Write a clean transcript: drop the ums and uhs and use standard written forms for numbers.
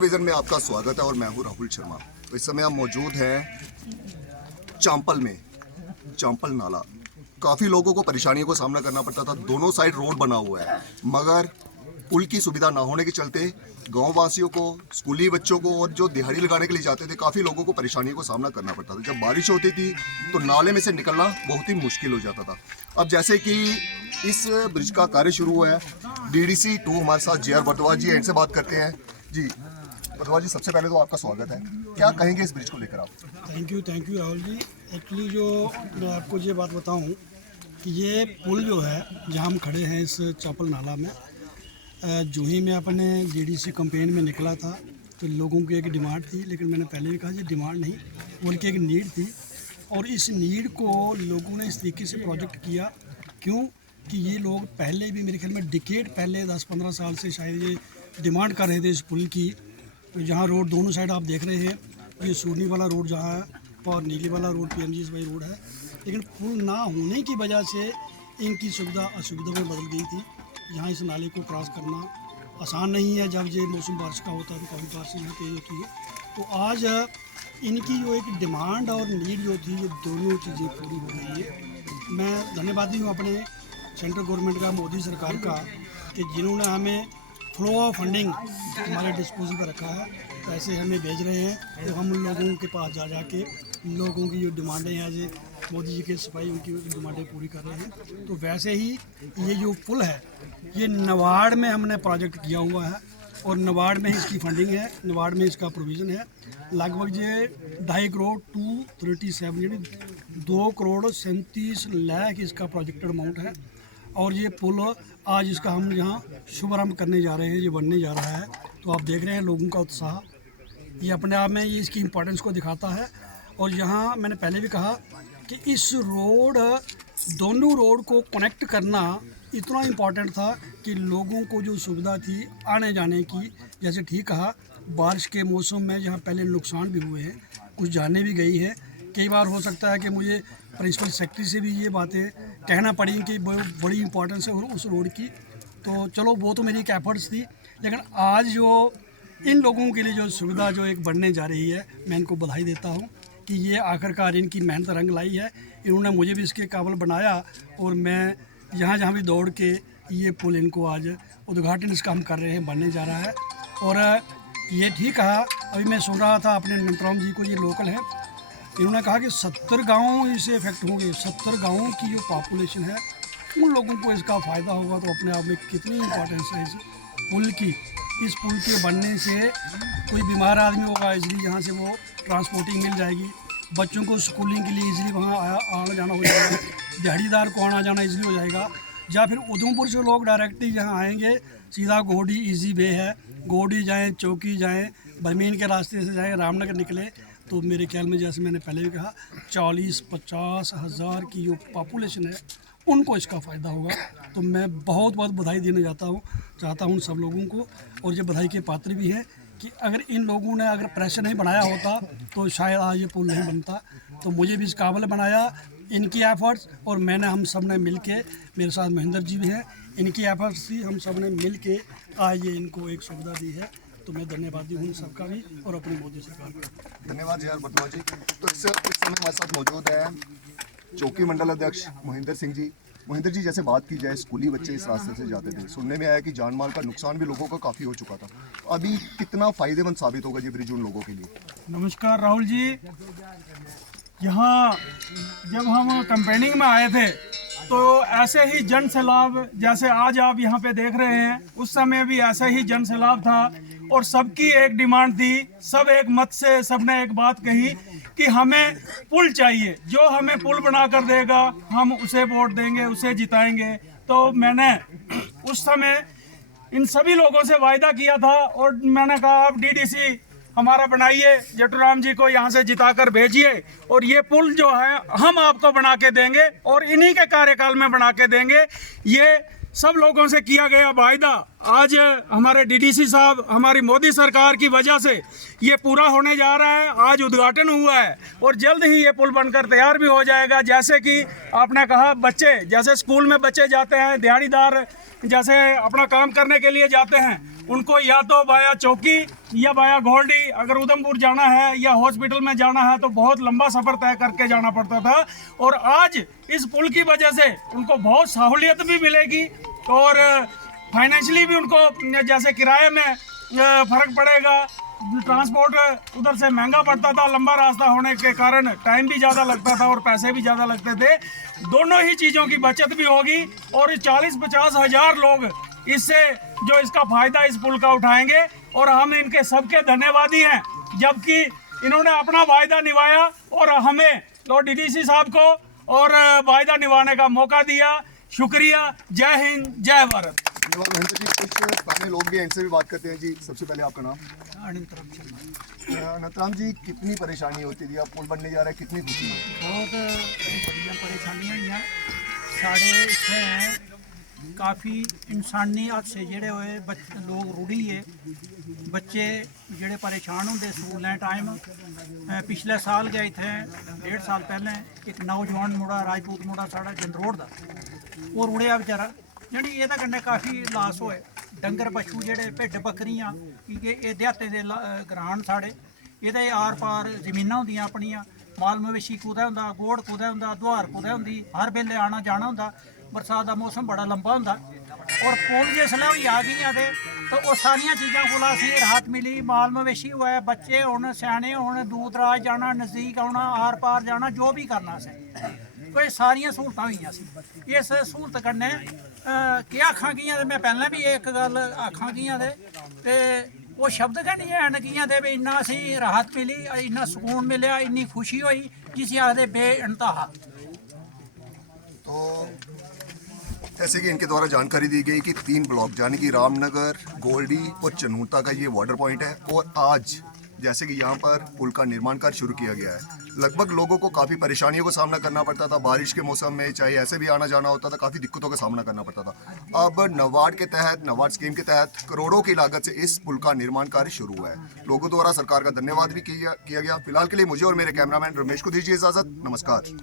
Vision में आपका स्वागत है और मैं हूं राहुल शर्मा। तो इस समय हम मौजूद हैं चांपल में। चांपल नाला काफ़ी लोगों को परेशानियों को सामना करना पड़ता था। दोनों साइड रोड बना हुआ है, मगर पुल की सुविधा ना होने के चलते गांव वासियों को, स्कूली बच्चों को और जो दिहाड़ी लगाने के लिए जाते थे, काफ़ी लोगों को परेशानियों को सामना करना पड़ता था। जब बारिश होती थी तो नाले में से निकलना बहुत ही मुश्किल हो जाता था। अब जैसे कि इस ब्रिज का कार्य शुरू हुआ है, DDC 2 हमारे साथ JR भरद्वाज जी हैं, इनसे बात करते हैं। जी भरद्वाज जी, सबसे पहले तो आपका स्वागत है। क्या कहेंगे इस ब्रिज को लेकर आप? Thank you Rahul ji. Actually जो मैं आपको ये बात बताऊं कि ये पुल जो है जहां हम खड़े हैं इस चांपल नाला में, जो ही मैं अपने DDC कैंपेन में निकला था तो लोगों की एक डिमांड थी, लेकिन मैंने पहले भी कहा ये डिमांड नहीं बल्कि एक नीड थी। और इस नीड को लोगों ने इस तरीके से प्रोजेक्ट किया, क्यों कि ये लोग पहले भी, मेरे ख्याल में डिकेड पहले 10-15 साल से शायद ये डिमांड कर रहे थे इस पुल की। तो जहाँ रोड दोनों साइड आप देख रहे हैं, ये सूरनी वाला रोड जहाँ है और नीली वाला रोड PMGSY रोड है, लेकिन पुल ना होने की वजह से इनकी सुविधा असुविधा में बदल गई थी। यहाँ इस नाले को क्रॉस करना आसान नहीं है। जब ये मौसम बारिश का होता है तो काफ़ी बारिश यहाँ तेज होती है। तो आज इनकी जो एक डिमांड और नीड जो थी, ये दोनों चीज़ें पूरी हो रही है। मैं धन्यवादी हूँ अपने सेंट्रल गवर्नमेंट का, मोदी सरकार का, कि जिन्होंने हमें फ्लो ऑफ फंडिंग हमारे डिस्पोजल पर रखा है, पैसे हमें भेज रहे हैं। तो हम उन लोगों के पास जा के लोगों की जो डिमांडें हैं, आज मोदी जी के सिपाही उनकी डिमांडें पूरी कर रहे हैं। तो वैसे ही ये जो पुल है, ये नबार्ड में हमने प्रोजेक्ट किया हुआ है और नबार्ड में इसकी फंडिंग है, नबार्ड में इसका प्रोविज़न है। लगभग ये 2.5 करोड़ 237 यानी 2 करोड़ 37 लाख इसका प्रोजेक्टेड अमाउंट है। और ये पुल आज इसका हम यहाँ शुभारंभ करने जा रहे हैं, ये बनने जा रहा है। तो आप देख रहे हैं लोगों का उत्साह, ये अपने आप में ये इसकी इम्पोर्टेंस को दिखाता है। और यहाँ मैंने पहले भी कहा कि इस दोनों रोड को कनेक्ट करना इतना इम्पोर्टेंट था कि लोगों को जो सुविधा थी आने जाने की, जैसे ठीक कहा, बारिश के मौसम में जहाँ पहले नुकसान भी हुए हैं, कुछ जाने भी गई है। कई बार हो सकता है कि मुझे प्रिंसिपल सेक्रेटरी से भी ये बातें कहना पड़ी कि बड़ी इंपॉर्टेंस है उस रोड की। तो चलो, वो तो मेरी एक एफर्ट्स थी, लेकिन आज जो इन लोगों के लिए जो सुविधा जो एक बनने जा रही है, मैं इनको बधाई देता हूँ कि ये आखिरकार इनकी मेहनत रंग लाई है। इन्होंने मुझे भी इसके काबिल बनाया और मैं जहाँ भी दौड़ के ये पुल इनको आज उद्घाटन इसका हम कर रहे हैं, बनने जा रहा है। और ये ठीक कहा, अभी मैं सुन रहा था अपने नंतराम जी को, ये लोकल है, इन्होंने कहा कि 70 गाँव इससे इफेक्ट होंगे। 70 गाँवों की जो पॉपुलेशन है, उन लोगों को इसका फ़ायदा होगा। तो अपने आप में कितनी इम्पोर्टेंस है इस पुल की। इस पुल के बनने से कोई बीमार आदमी होगा, इजली यहाँ से वो ट्रांसपोर्टिंग मिल जाएगी। बच्चों को स्कूलिंग के लिए इजली वहाँ आना जाना हो जाएगा, दिहाड़ीदार को आना जाना इजली हो जाएगा। या फिर उधमपुर से लोग डायरेक्टली यहाँ आएंगे, सीधा गोहडी ईजी वे है, गोहडी जाएँ, चौकी जाएँ, बरमीन के रास्ते से जाएँ, रामनगर निकले। तो मेरे ख्याल में, जैसे मैंने पहले भी कहा, 40-50 हज़ार की जो पॉपुलेशन है उनको इसका फ़ायदा होगा। तो मैं बहुत बधाई देना चाहता हूँ सब लोगों को। और ये बधाई के पात्र भी हैं कि अगर इन लोगों ने अगर प्रेशर नहीं बनाया होता तो शायद आज ये पुल नहीं बनता। तो मुझे भी इस काबिल बनाया इनकी एफर्ट्स, और हम सब ने मिल के, मेरे साथ महेंद्र जी भी हैं, इनकी एफर्ट्स थी, हम सब ने मिल के आज ये इनको एक सुविधा दी है। तो मैं धन्यवादी हूँ सबका भी और अपनी मोदी सरकार का। धन्यवाद JR भरद्वाज जी। तो इस समय हमारे साथ मौजूद है चौकी मंडल अध्यक्ष महेंद्र सिंह जी। महेंद्र जी, जैसे बात की जाए, स्कूली बच्चे इस रास्ते से जाते थे, सुनने में आया कि जान माल का नुकसान भी लोगों का काफ़ी हो चुका था। अभी कितना फ़ायदेमंद साबित होगा ये ब्रिज उन लोगों के लिए? नमस्कार राहुल जी। यहाँ जब हम कैंपेनिंग में आए थे तो ऐसे ही जन सैलाब, जैसे आज आप यहाँ पे देख रहे हैं, उस समय भी ऐसा ही जन सैलाब था। और सबकी एक डिमांड थी, सब एक मत से सबने एक बात कही कि हमें पुल चाहिए, जो हमें पुल बना कर देगा हम उसे वोट देंगे, उसे जिताएंगे। तो मैंने उस समय इन सभी लोगों से वायदा किया था और मैंने कहा, आप DDC हमारा बनाइए, जटूराम जी को यहाँ से जिताकर भेजिए और ये पुल जो है हम आपको बना के देंगे और इन्हीं के कार्यकाल में बना के देंगे। ये सब लोगों से किया गया वायदा आज हमारे DDC साहब, हमारी मोदी सरकार की वजह से ये पूरा होने जा रहा है। आज उद्घाटन हुआ है और जल्द ही ये पुल बनकर तैयार भी हो जाएगा। जैसे कि आपने कहा, बच्चे जैसे स्कूल में बच्चे जाते हैं, दिहाड़ीदार जैसे अपना काम करने के लिए जाते हैं, उनको या तो वाया चौकी या बाया घोरडी अगर उधमपुर जाना है या हॉस्पिटल में जाना है तो बहुत लंबा सफ़र तय करके जाना पड़ता था। और आज इस पुल की वजह से उनको बहुत सहूलियत भी मिलेगी और फाइनेंशियली भी उनको जैसे किराए में फ़र्क पड़ेगा। ट्रांसपोर्ट उधर से महंगा पड़ता था, लंबा रास्ता होने के कारण टाइम भी ज़्यादा लगता था और पैसे भी ज़्यादा लगते थे। दोनों ही चीज़ों की बचत भी होगी और 40-50 हज़ार लोग इससे जो इसका फ़ायदा इस पुल का उठाएंगे और हम इनके सबके धन्यवादी हैं, जबकि इन्होंने अपना वायदा निभाया और हमें और डीडीसी साहब को और वायदा निभाने का मौका दिया। शुक्रिया। जय हिंद, जय भारत। धन्यवाद महंत जी। कुछ स्थानीय लोग भी हैं, इनसे भी बात करते हैं जी। सबसे पहले आपका नाम? अनंतराम जी, कितनी परेशानी होती थी? अब पुल बनने जा रहा है, कितनी खुशी है? बहुत बड़िया परेशानियां हैं साढ़े इत्थे काफ़ी इंसानी हद से जेड़े हुए लोग रुढ़ी है। बच्चे जेड़े परेशान होंगे स्कूलें टाइम। पिछले साल गए इत्थे 1.5 साल पहले एक नौजवान मुड़ा राजपूत मुड़ा साढ़ा जंदरोड़ दा वो रुढ़िया बेचारा, जानी एह्दे कन्नै काफ़ी लास होए। डंगर बच्छू जेड़े भिड्ड बकरियां, क्योंकि एह् देहातें दे ग्रां साढ़े, एह्दे आर पार जमीनां होंदियां अपनियां, माल मवेशी कुदै होंदा, गोड़ कुदै होंदा, दुहार कुदै होंदी, हर बेल्ले आना जाना होंदा। बरसात का मौसम बड़ा लंबा होंदा और पुल जिसलै होई आ गईयां तो वो सारियां चीज़ां कोला असें राहत मिली। माल मवेशी होए, बच्चे होन, स्याने होन, दूर दराज जाना, नज़दीक आना, आर पार जाना, जो भी करना असें कोई सारियां सहूलतां होईयां सी। इस सहूलत कन्नै केह् आखां कि'यां, मैं पैह्लें भी एक गल आखां कि'यां ते वो शब्द गै नहीं हैन कि'यां दे भी इन्ना असें राहत मिली, इन्ना सुकून मिलेआ, इन्नी खुशी होई जिसी आखदे बेइंतहा। तो जैसे कि इनके द्वारा जानकारी दी गई कि 3 ब्लॉक यानी कि रामनगर, गोल्डी और चनूता का ये वाटर पॉइंट है और आज जैसे कि यहाँ पर पुल का निर्माण कार्य शुरू किया गया है। लगभग लोगों को काफ़ी परेशानियों का सामना करना पड़ता था बारिश के मौसम में, चाहे ऐसे भी आना जाना होता था, काफ़ी दिक्कतों का सामना करना पड़ता था। अब नबार्ड के तहत, नबार्ड स्कीम के तहत करोड़ों की लागत से इस पुल का निर्माण कार्य शुरू हुआ है। लोगों द्वारा सरकार का धन्यवाद भी किया गया। फिलहाल के लिए मुझे और मेरे कैमरामैन रमेश को दीजिए इजाज़त। नमस्कार।